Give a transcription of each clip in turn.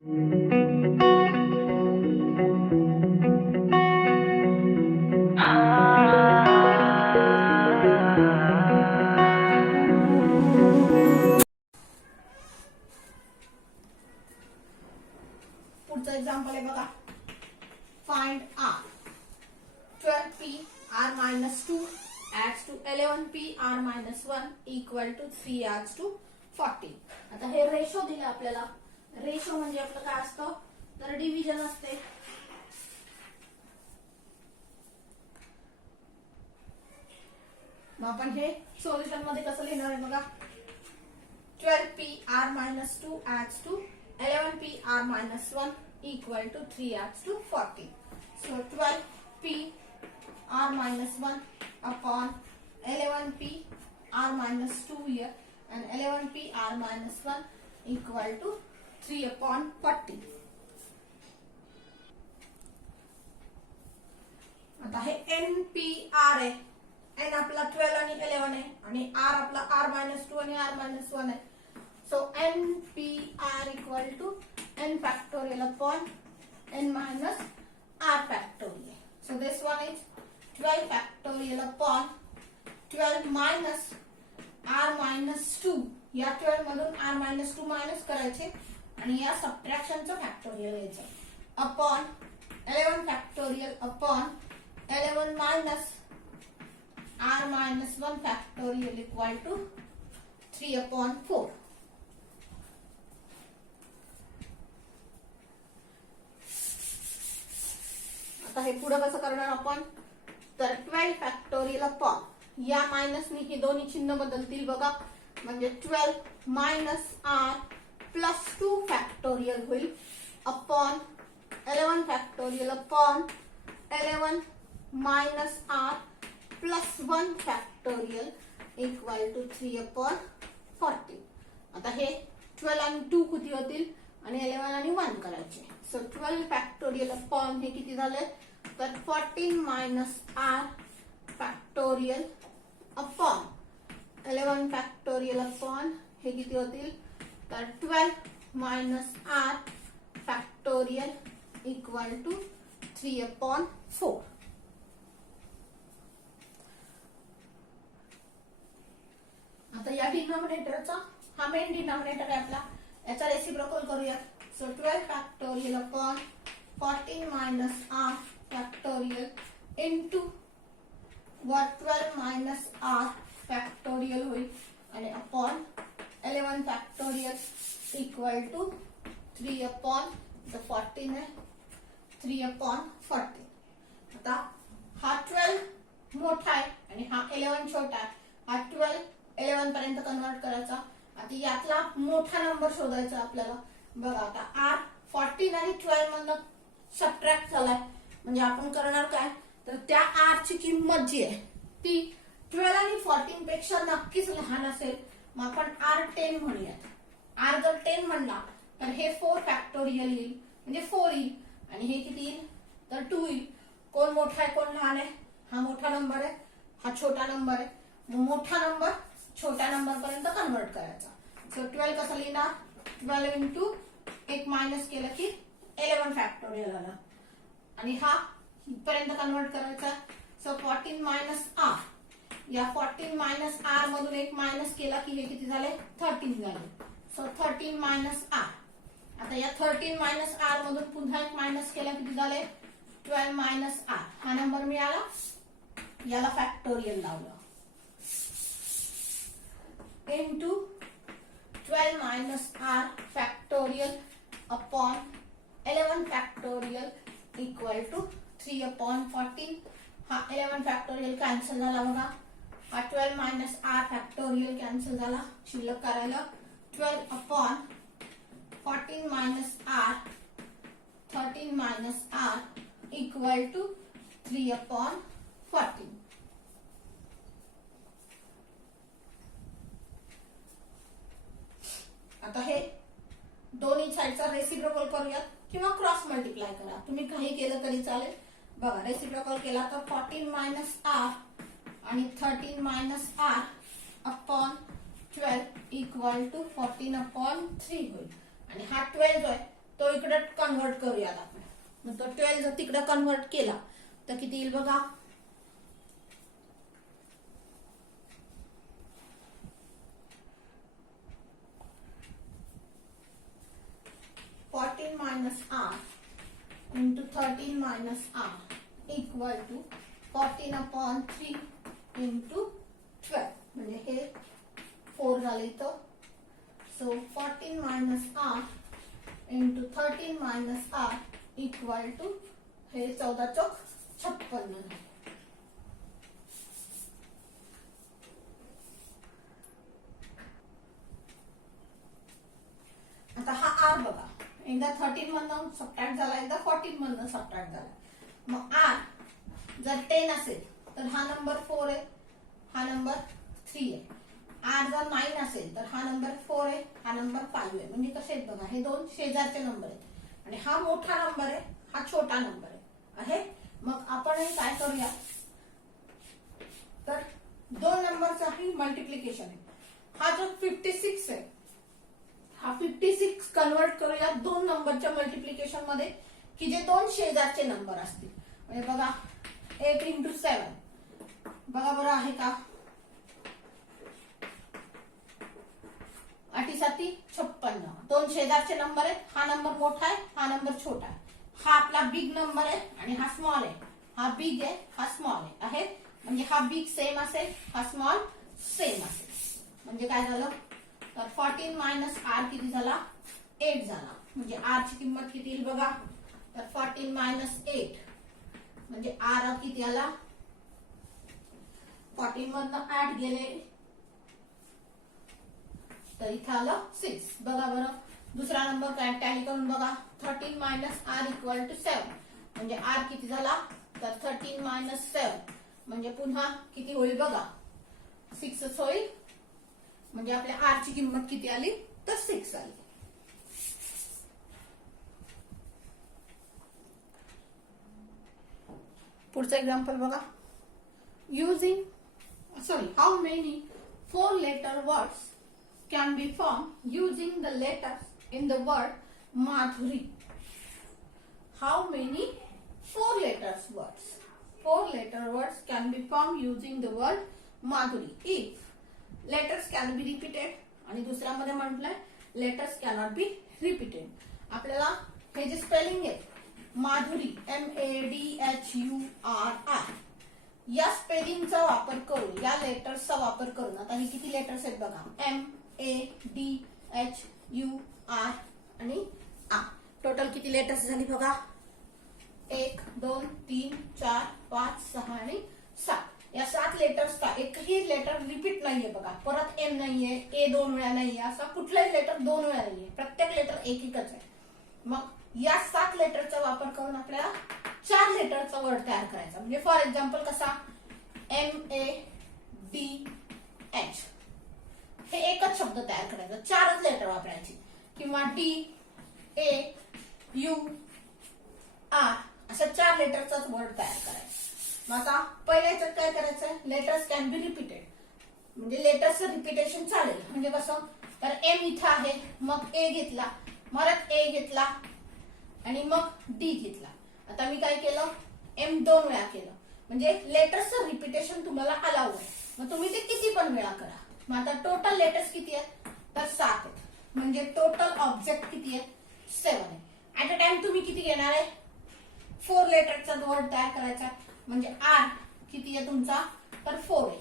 पुढचं एक्झाम्पल आहे बघा. Find r 12p r minus 2 adds to 11p r minus 1 equal to 3 adds to 40. आता हे रेशो दिले आपल्याला. रेशो म्हणजे आपलं काय असतं तर डिव्हिजन असते. मग आपण हे सोल्युशन मध्ये कसं लिहिणार आहे बघा. 12p r minus 2 adds to 11p r minus 1 equal to 3 adds to 40. So 12p r minus 1 upon 11p r minus 2 here and 11p r minus 1 equal to 3 upon 40. आता हे NPR आहे. N आपला 12 आणि 11 आहे आणि R आपला R minus 2 आणि R minus 1 आहे. So NPR equal to N factorial upon N minus R factorial. So this one is 12 factorial upon 12 minus R minus 2. या 12 मधून R minus 2 मायनस करायचे आणि या सबट्रॅक्शनचं फॅक्टोरियल यायचं upon 11 factorial upon 11 minus r minus 1 factorial equal to 3 upon 4. आता हे पुढे कसं करणार आपण तर 12 फॅक्टोरियल अपॉन या मायनस नी हे दोन्ही चिन्ह बदलतील बघा. म्हणजे 12 minus r plus 2 फॅक्टोरियल होईल upon 11 factorial upon 11 minus r plus 1 factorial equal to 3 upon 40. आता हे 12 आणि 2 किती होतील आणि 11 आणि 1 करायचे. सो 12 फॅक्टोरियल अपॉन हे किती झाले तर 14 minus r factorial upon 11 factorial upon हे किती होतील तर 12 minus r factorial equal to 3 upon 4. आता या डिनॉमिनेटरचा हा मेन डिनॉमिनेटर आहे आपला. याचा रेसिप्रोकल करूया. So 12 factorial upon 14 minus r factorial into 12 minus r factorial होईल आणि upon 11 factorial equal to 3 upon 14 आहे 3 अपॉन 40. आता हा 12 मोठा आहे आणि हा 11 छोटा आहे. हा 12 11 पर्यंत कन्वर्ट करायचा. आता यातला मोठा नंबर शोधायचा आपल्याला. बघा आता r 14 आणि 12 मधून सबट्रॅक्ट झालाय म्हणजे आपण करणार काय तर त्या r ची किंमत जी आहे ती 12 आणि 14 पेक्षा नक्कीच लहान असेल. मग आपण r 10 म्हणूयात. r जर 10 म्हणला तर हे 4 फॅक्टोरियल येईल म्हणजे 4 येईल आणि हे किती येईल तर 2 येईल. कोण मोठा आहे कोण लहान आहे. हा मोठा नंबर आहे हा छोटा नंबर आहे. मोठा नंबर छोट्या नंबर पर्यंत कन्वर्ट करायचा. सो 12 कसं लिहिणार 12 इंटू एक मायनस केलं की 11 फॅक्टोरियल आला आणि हा पर्यंत कन्वर्ट करायचा. सो 14 minus r या 14 minus r मधून एक मायनस केला की हे किती झाले 13 झाले. So 13 minus r. आता या 13 minus r मधून पुन्हा एक मायनस केला किती झाले 12 minus r. हा नंबर मिळाला. याला फॅक्टोरियल लावलं into 12 minus r factorial upon 11 factorial equal to 3 upon 14. हा 11 factorial कॅन्सल झाला बघा. हा 12 minus r factorial कॅन्सल झाला. शिल्लक करायला 12 upon 14 minus r 13 minus r equal to 3 upon 14. आता हे दोन्ही साइडचा रेसिप्रोकल करूयात किंवा क्रॉस मल्टिप्लाय करा. तुम्ही काही केलं तरी चालेल. बघा रेसिप्रोकल केला तर 14 minus r आणि 13 minus r upon 12 equal to 14 upon 3 होईल आणि हा 12 जो आहे तो इकडे कन्व्हर्ट करूयात आपण. मग तो 12 जर तिकडे कन्व्हर्ट केला तर किती येईल बघा. 14 minus r into 13 minus r equal to 14/3 into 12. म्हणजे हे 4 झाले इथं. So 14 minus r into 13 minus r equal to हे 14 चौक 56. आता हा r बघा, एकदा 13 मधनं सबट्रॅक्ट झाला, एकदा 14 मधनं सबट्रॅक्ट झाला. मग r जर 10 असेल तर हा नंबर 4 आहे, हा नंबर 3 आहे. r जर 9 असेल तर हा नंबर 4 आहे, हा नंबर 5 आहे. म्हणजे कसे आहेत बघा, हे दोन शेजारचे नंबर आहेत आणि हा मोठा नंबर आहे, हा छोटा नंबर आहे. मग आपण काय करूया, तर दोन नंबरचा ही मल्टिप्लिकेशन आहे. हा जो 56 आहे, हा 56 कन्वर्ट करूया दोन नंबरच्या मल्टिप्लिकेशन मध्ये की जे दोन शेजारचे नंबर असतील. म्हणजे बघा 8 into 7 बघा बरं आहे का, 8 7 56. दोन शेजारचे नंबर आहेत, हा नंबर मोठा आहे, हा नंबर छोटा आहे. हा आपला बिग नंबर आहे आणि हा स्मॉल आहे. हा बिग आहे, हा स्मॉल आहे. म्हणजे हा बिग सेम असेल, हा स्मॉल सेम असेल. म्हणजे काय झालं, तर 14 मायनस r किती झाला, 8 झाला. म्हणजे r ची किंमत किती येईल बघा, तर 14 मायनस 8 म्हणजे r किती आला, 14 मधनं 8 गेले तर इथं आलं 6. बघा बरं दुसरा नंबर काय टॅली करून बघा, 13 मायनस r इक्वल टू 7 म्हणजे r किती झाला, तर 13 मायनस 7 म्हणजे पुन्हा किती होईल बघा, 6 होईल. म्हणजे आपल्या r ची किंमत किती आली, तर 6 आली. पुढचं एक्झाम्पल बघा. How many 4 letter words can be formed using the letters in the word Madhuri. How many 4 letter words can be formed using the word Madhuri if letters can be repeated आणि दुसऱ्यामध्ये म्हटलंय letters cannot be repeated. आपल्याला हे जे spelling आहे Madhuri MADHURI या स्पेलिंगचा वापर करून, या लेटर्सचा वापर करून, आता हे किती लेटर्स आहेत बघा, MADHUR आणि आ. टोटल किती लेटर्स झाली बघा, 1 2 3 4 5 6 आणि 7. या 7 लेटर्सचा एकही लेटर रिपीट नाहीये बघा. परत एम नाहीये, ए 2 वेळा नाहीये, असा कुठलाही लेटर 2 वेळा नाहीये. प्रत्येक लेटर एकच आहे. मग या 7 लेटरचा वापर करून आपल्याला 4 लेटरचा वर्ड तयार करायचा. म्हणजे फॉर एक्झाम्पल कसा, MADH हे एकच शब्द तयार करायचा, 4च लेटर वापरायची. किंवा DAUR अशा 4 लेटरचाच वर्ड तयार करायचा. मग आता पहिल्या याच्यात काय करायचंय, लेटर्स कॅन बी रिपीटेड. म्हणजे लेटर्सचं रिपीटेशन चालेल. म्हणजे कसं, तर एम इथं आहे, मग ए घेतला, परत ए घेतला आणि मग डी घेतला. आता मी काय केलं, एम 2 वेळा केलं. म्हणजे लेटर्सचं रिपीटेशन तुम्हाला अलाउ आहे. मग तुम्ही ते किती पण वेळा करा. मग आता टोटल लेटर्स किती आहेत, तर 7 आहेत. म्हणजे टोटल ऑब्जेक्ट किती आहेत, 7 आहे. ऍट अ टाइम तुम्ही किती घेणार आहे, 4 लेटरचा वर्ड तयार करायचा. म्हणजे आर किती आहे तुमचा, तर 4 आहे.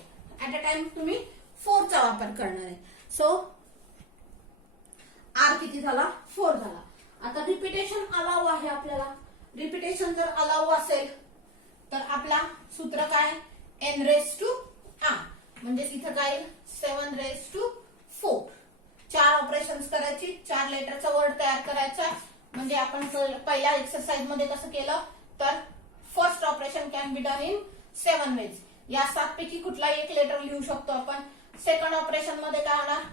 ऍट अ टाइम तुम्ही 4चा वापर करणार आहे. सो आर किती झाला, 4 झाला. आता रिपीटेशन अलाउ आहे आपल्याला. रिपीटेशन जर अलाउ असेल तर आपला सूत्र काय, n raised to r. म्हणजे इथं काय 7 raised to 4. 4 ऑपरेशन्स करायची, 4 लेटरचा वर्ड तयार करायचा. म्हणजे आपण पहिल्या एक्सरसाइज मध्ये कसं केलं, तर first operation can be done in 7 ways. या 7 पैकी कुठलाही एक लेटर लिहू शकतो आपण. सेकंड ऑपरेशन मध्ये काय होणार,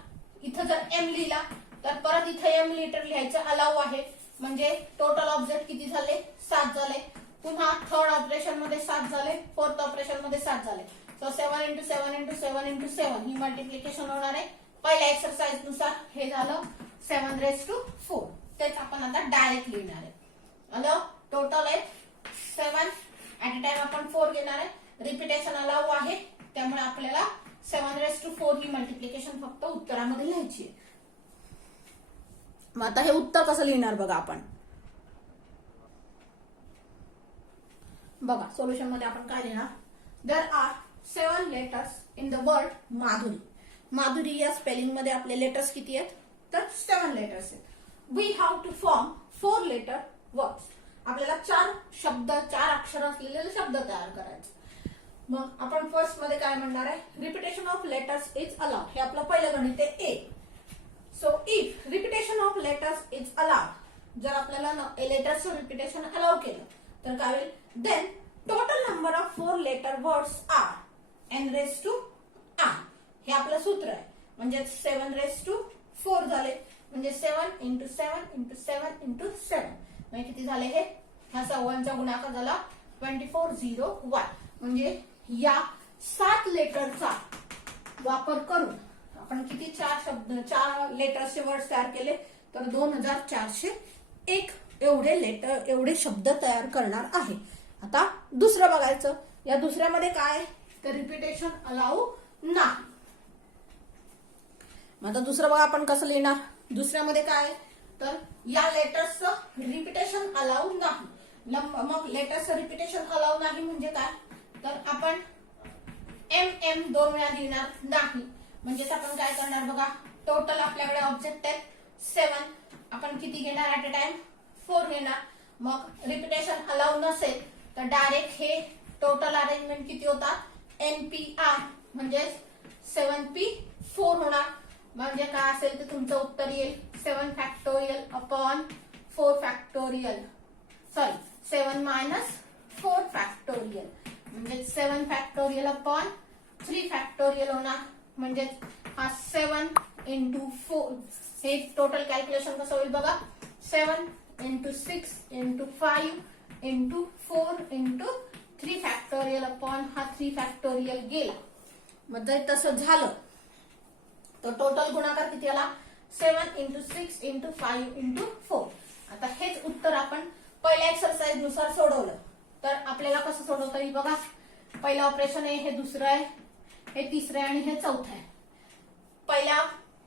इथं जर एम लिहिला तर परत इथं एम लेटर लिहायचं अलाउ आहे. म्हणजे टोटल ऑब्जेक्ट किती झाले, 7 झाले. पुन्हा थर्ड ऑपरेशन मध्ये 7 झाले, फोर्थ ऑपरेशन मध्ये 7 झाले. सो 7 into 7 into 7 into 7 ही मल्टिप्लिकेशन होणार आहे. पहिल्या एक्सरसाइज नुसार हे झालं 7 raised to 4. तेच आपण आता डायरेक्ट लिहिणार आहे. आलं. टोटल आहे 7. ऍट अ टाइम आपण 4 घेणार आहे. रिपिटेशन अलाउ आहे, त्यामुळे आपल्याला 7⁴ ही मल्टिप्लिकेशन फक्त उत्तरामध्ये लिहायची आहे. मग आता हे उत्तर कसं लिहिणार बघा आपण. बघा सोल्युशन मध्ये आपण काय लिहिणार. There are 7 letters in the word Madhuri. Madhuri या स्पेलिंग मध्ये आपले लेटर्स किती आहेत, तर 7 लेटर्स आहेत. We have to form 4 letter words. आपल्याला 4 शब्द, 4 अक्षर असलेले शब्द तयार करायचे. मग आपण फर्स्ट मध्ये काय म्हणणार आहे, repetition of letters is allowed. हे आपलं पहिलं गणित आहे ए. So if repetition of letters is allowed, जर आपल्याला लेटर्सचं रिपिटेशन अलाउ केलं तर काय होईल, then total number of 4 letter words are n⁻r. हे आपलं सूत्र आहे. म्हणजे 7⁴ झाले. म्हणजे 7 × 7 × 7 × 7 म्हणजे किती झाले हे, हा 7चा गुणाकार झाला 2401. म्हणजे या 7 लेटरचा वापर करून आपण किती 4 लेटर्सचे वर्ड तयार केले, तर 2401 एवढे शब्द तयार करणार आहे. आता दुसरं बघायचं. या दुसऱ्यामध्ये काय, तर रिपिटेशन अलाउ नाही. मग आता दुसरं बघा आपण कसं लिहिणार. दुसऱ्यामध्ये काय, तर या लेटर्सचं रिपिटेशन अलाउ नाही. मग लेटर्सचं रिपिटेशन अलाउ नाही म्हणजे काय, तर आपण m 2 वेळा लिहिणार नाही. म्हणजेच आपण काय करणार बघा, टोटल आपल्याकडे ऑब्जेक्ट आहे 7. आपण किती घेणार ऍट अ टाइम, 4 घेणार. मग रिपिटेशन अलाउ नसेल तर डायरेक्ट हे टोटल अरेंजमेंट किती होतात, npr म्हणजे 7p4 होणार. म्हणजे काय असेल ते तुमचं उत्तर येईल 7 factorial upon 4 factorial, sorry 7 - 4 factorial. म्हणजे 7 फॅक्टोरियल अपॉन 3 फॅक्टोरियल होणार. म्हणजे हा 7 × 4. हे टोटल कॅल्क्युलेशन कसं होईल बघा, 7 × 6 × 5 × 4 × 3 फॅक्टोरियल अपॉन हा 3 फॅक्टोरियल गेला. मग जर तसं झालं तर टोटल गुणाकार किती आला, 7 × 6 × 5 × 4. आता हेच उत्तर आपण पहिल्या एक्सरसाइज नुसार सोडवलं तर आपल्याला कसं सोडवता येईल बघा. पहिलं ऑपरेशन आहे, हे दुसरं आहे, हे तिसरं आहे आणि हे चौथं आहे. पहिल्या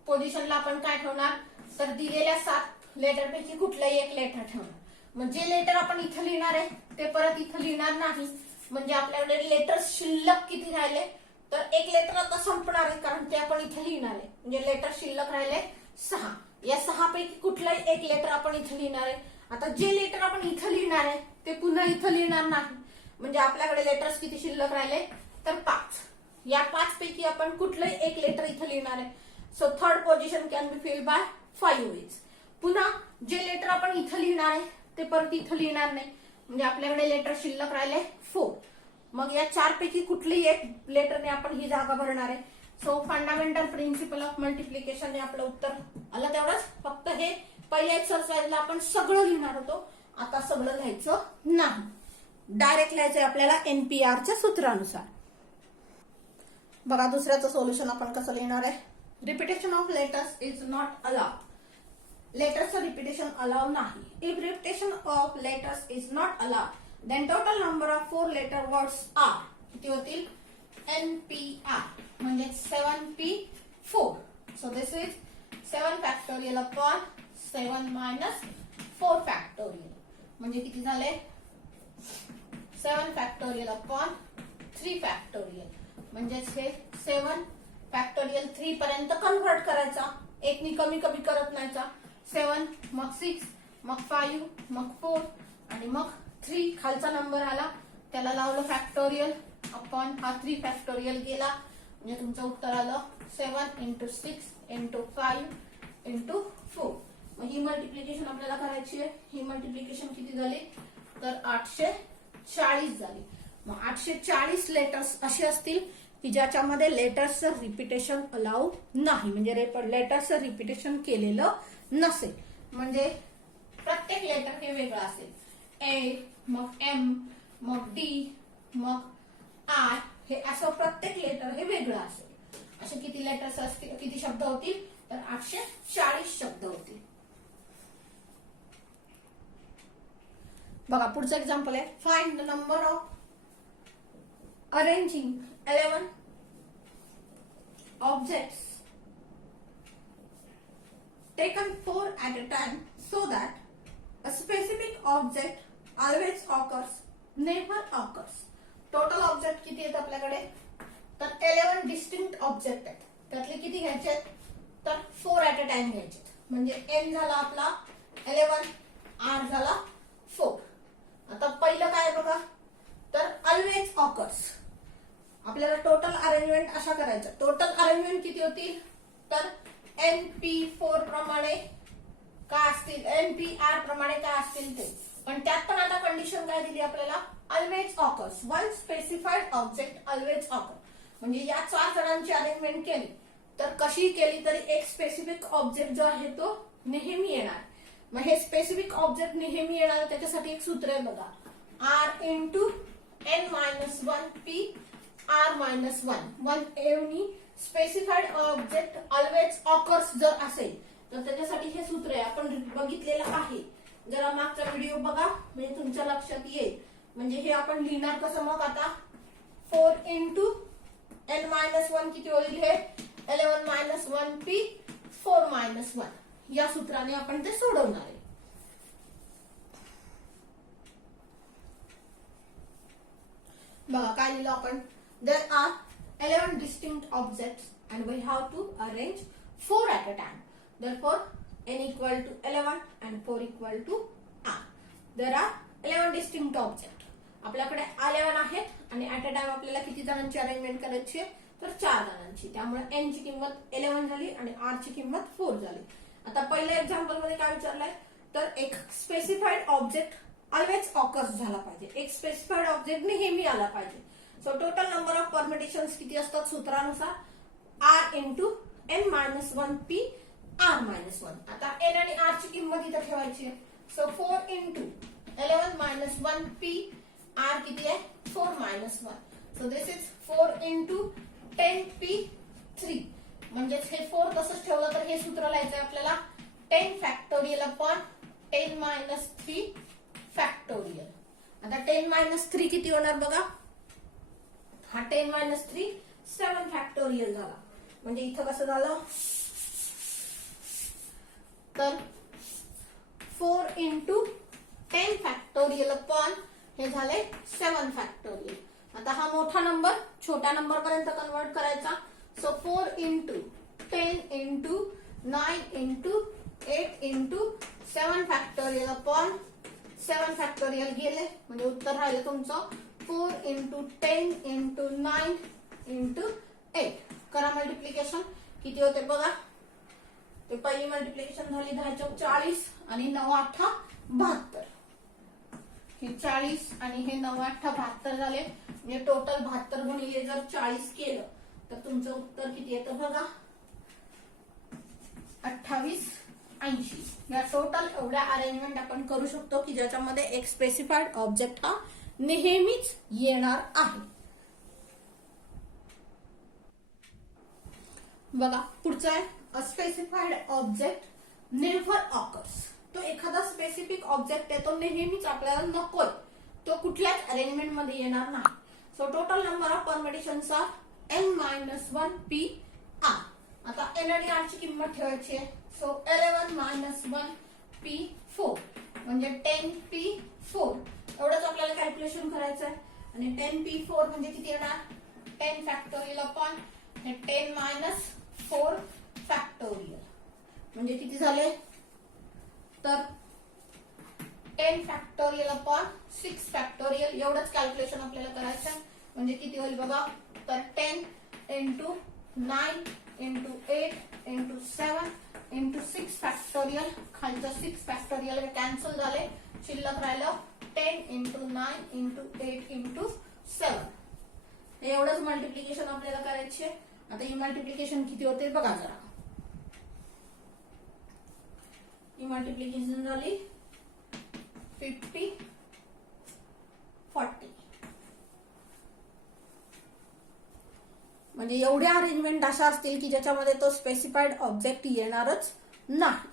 पोझिशनला आपण काय ठेवणार, तर दिलेल्या 7 लेटर पैकी कुठलंही एक लेटर ठेवणार. मग जे लेटर आपण इथं लिहिणार आहे ते परत इथं लिहिणार नाही. म्हणजे आपल्याकडे लेटर शिल्लक किती राहिले, तर एक लेटर आता संपणार आहे कारण ते आपण इथे लिहिणार आहे. म्हणजे लेटर शिल्लक राहिले 6. या 6 पैकी कुठलंही एक लेटर आपण इथे लिहिणार आहे. आता जे लेटर आपण इथं लिहिणार आहे ते पुन्हा इथं लिहिणार नाही. म्हणजे आपल्याकडे लेटर्स किती शिल्लक राहिले, तर 5. या 5 पैकी आपण कुठलंही एक लेटर इथं लिहिणार आहे. So third position can be filled by 5 ways. पुन्हा जे लेटर आपण इथं लिहिणार आहे ते परत इथं लिहिणार नाही. म्हणजे आपल्याकडे लेटर शिल्लक राहिले 4. मग या 4 पैकी कुठलीही एक लेटरने आपण ही जागा भरणार आहे. So fundamental principle of multiplication हे आपलं उत्तर आलं. तेवढंच, फक्त हे पहिल्या एक्सरसाइजला आपण सगळं लिहिणार होतो, आता सगळं लिहायचं नाही. डायरेक्ट लिहायचंय आपल्याला NPRच्या सूत्रानुसार. बघा दुसऱ्याचं सोल्युशन आपण कसं लिहिणार आहे. Repetition of letters is not allowed. लेटर्सचं रिपिटेशन अलाउ नाही. If repetition of letters is not allowed then total number of 4 letter words are किती होतील, NPR म्हणजे 7p4. so this is 7 factorial upon 7 - 4 factorial म्हणजे किती झाले, 7 factorial upon 3 factorial. म्हणजे हे 7 factorial 3 पर्यंत कन्व्हर्ट करायचा. एकनी कमी कमी करत नाहीचा. 7 मग 6 मग 5 मग 4 आणि मग 3 खालचा नंबर आला त्याला लावलं फॅक्टोरियल अपॉन हा 3 फॅक्टोरियल गेला. म्हणजे तुमचं उत्तर आलं 7 × 6 × 5 × 4. मग ही मल्टिप्लिकेशन आपल्याला करायची आहे. ही मल्टिप्लिकेशन किती झाली, तर 840 झाली. मग 840 लेटर्स असे असतील की ज्याच्यामध्ये लेटर्सचं रिपिटेशन अलाउ नाही. म्हणजे लेटर्सचं रिपिटेशन केलेलं नसेल. म्हणजे प्रत्येक लेटर हे वेगळं असेल. A मग M मग D मग I हे असं प्रत्येक लेटर हे वेगळं असेल. असे किती लेटर्स असतील, किती शब्द होतील, तर 840 शब्द होतील. बघा पुढचं एक्झाम्पल आहे, find the number of arranging 11 objects taken 4 at a time so that a specific object always occurs, never occurs. Total object किती आहेत आपल्याकडे, तर 11 डिस्टिंक्ट ऑब्जेक्ट आहेत. त्यातले किती घ्यायचे, तर 4 ऍट अ टाइम घ्यायचे. म्हणजे n झाला आपला 11, r झाला 4. आता पहिलं काय बघा, तर ऑलवेज ऑकर्स. आपल्याला टोटल अरेंजमेंट अशा करायचं. टोटल अरेंजमेंट किती होतील, तर NP4 प्रमाणे काय असतील, NPR प्रमाणे काय असतील ते. पण त्यात पण आता कंडिशन काय दिली आपल्याला, always occurs, one specified object always occur. म्हणजे या 4 जणांची अरेंजमेंट केली तर कशी केली तरी एक स्पेसिफिक ऑब्जेक्ट जो आहे तो नेहमी येणार. मग हे स्पेसिफिक ऑब्जेक्ट नेहमी येणार त्याच्यासाठी एक सूत्र आहे बघा, R into N-1P R-1. When any specified object always occurs जर असेल तर त्याच्यासाठी हे सूत्र आहे, आपण बघितलेलं आहे. जरा मागचा व्हिडिओ बघा म्हणजे तुमच्या लक्षात येईल. म्हणजे हे आपण लिहिणार कसं मग आता, 4 इंटू N-1 किती होईल, हे 11-1P 4-1. या सूत्राने आपण ते सोडवणार आहे. बघा काय लिहिलं आपण, there are 11 distinct objects and we have to arrange 4 at a time. Therefore, n equal to 11 and 4 equal to r. There are 11 distinct objects. आपल्याकडे 11 आहेत आणि ऍट अ टाइम आपल्याला किती जणांची अरेंजमेंट करायची आहे, तर 4 जणांची. त्यामुळे n ची किंमत 11 झाली आणि r ची किंमत 4 झाली. आता पहिल्या एक्झाम्पल मध्ये काय विचारलंय, तर एक स्पेसिफाईड ऑब्जेक्ट ऑलवेज ऑकर्स झाला पाहिजे. एक स्पेसिफाईड ऑब्जेक्ट नेहमी आला पाहिजे. सो टोटल नंबर ऑफ परमिटेशन्स किती असतात सूत्रानुसार, R इंटू N-1P R-1. आता n आणि r ची किंमत इथे ठेवायची आहे. सो 4 इंटू 11-1P R किती आहे, 4-1. So this is 4 into 10P3. म्हणजेच हे 4 तसंच ठेवलं तर हे सूत्र लिहायचं आहे आपल्याला, 10 फॅक्टोरियल अपॉन 10-3 फॅक्टोरियल. आता 10-3 किती होणार बघा, हा 10-3 7 फॅक्टोरियल झाला. म्हणजे इथं कसं झालं, तर 4 इंटू 10 फॅक्टोरियल अपॉन हे झाले 7 फॅक्टोरियल. आता हा मोठा नंबर छोट्या नंबर पर्यंत कन्वर्ट करायचा. So 4 into 10 into 9 into 8 into 7 factorial upon 7 factorial गेले. म्हणजे उत्तर राहिलं तुमचं 4 इंटू 10 इंटू 9 इंटू 8. करा मल्टिप्लिकेशन, किती होते बघा. ते पहिली मल्टिप्लिकेशन झाली 10-40 आणि 9-8 72. हे 40 आणि हे 9-8 72 झाले. म्हणजे टोटल 72 गुणिले जर 40 केलं तर तुमचं उत्तर किती येतं बघा, 2880. या टोटल एवढ्या अरेंजमेंट आपण करू शकतो की ज्याच्यामध्ये एक स्पेसिफाईड ऑब्जेक्ट हा नेहमीच येणार आहे. बघा पुढचा आहे, अ स्पेसिफाईड ऑब्जेक्ट नेव्हर ऑकर्स. तो एखादा स्पेसिफिक ऑब्जेक्ट आहे तो नेहमीच आपल्याला नकोय, तो कुठल्याच अरेंजमेंट मध्ये येणार नाही. So total number of permutations are N-1P R. आता n आणि r ची किंमत ठेवायची आहे. सो 11-1P 4 म्हणजे 10P4. एवढंच आपल्याला कॅल्क्युलेशन करायचं आहे. आणि 10P4 म्हणजे किती येणार, 10 फॅक्टोरियल अपॉन 10-4 फॅक्टोरियल. म्हणजे किती झाले, तर 10 फॅक्टोरियल अपॉन 6 फॅक्टोरियल. एवढंच कॅल्क्युलेशन आपल्याला करायचं आहे. म्हणजे किती होईल बघा, तर 10 into 9 into 8 into 7 into 6 factorial. खालचं 6 फॅक्टोरियल कॅन्सल झाले, शिल्लक राहिलं 10 इंटू 9 इंटू 8 इंटू 7. एवढंच मल्टिप्लिकेशन आपल्याला करायची आहे. आता ही मल्टिप्लिकेशन किती होते बघा जरा. ही मल्टिप्लिकेशन झाली 50 40. म्हणजे एवढ्या अरेंजमेंट अशा असतील की ज्याच्यामध्ये तो स्पेसिफाईड ऑब्जेक्ट येणारच नाही.